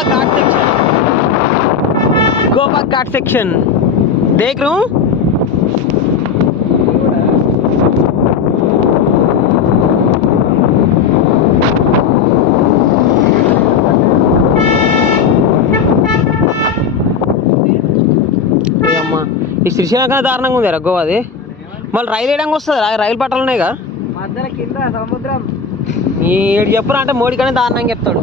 गोवा घाट section, Goa घाट section देख रहा हूँ। ఈ శ్రీశైలం దారుణంగా ఉంది రా గోవాది. మళ్ళీ రైలు వేయడానికి వస్తుంది, రైలు పట్టాలు ఉన్నాయిగా మధ్యలో కింద సముద్రం. ఏడు చెప్పురా అంటే మోడీ కానీ దారుణంగా చెప్తాడు.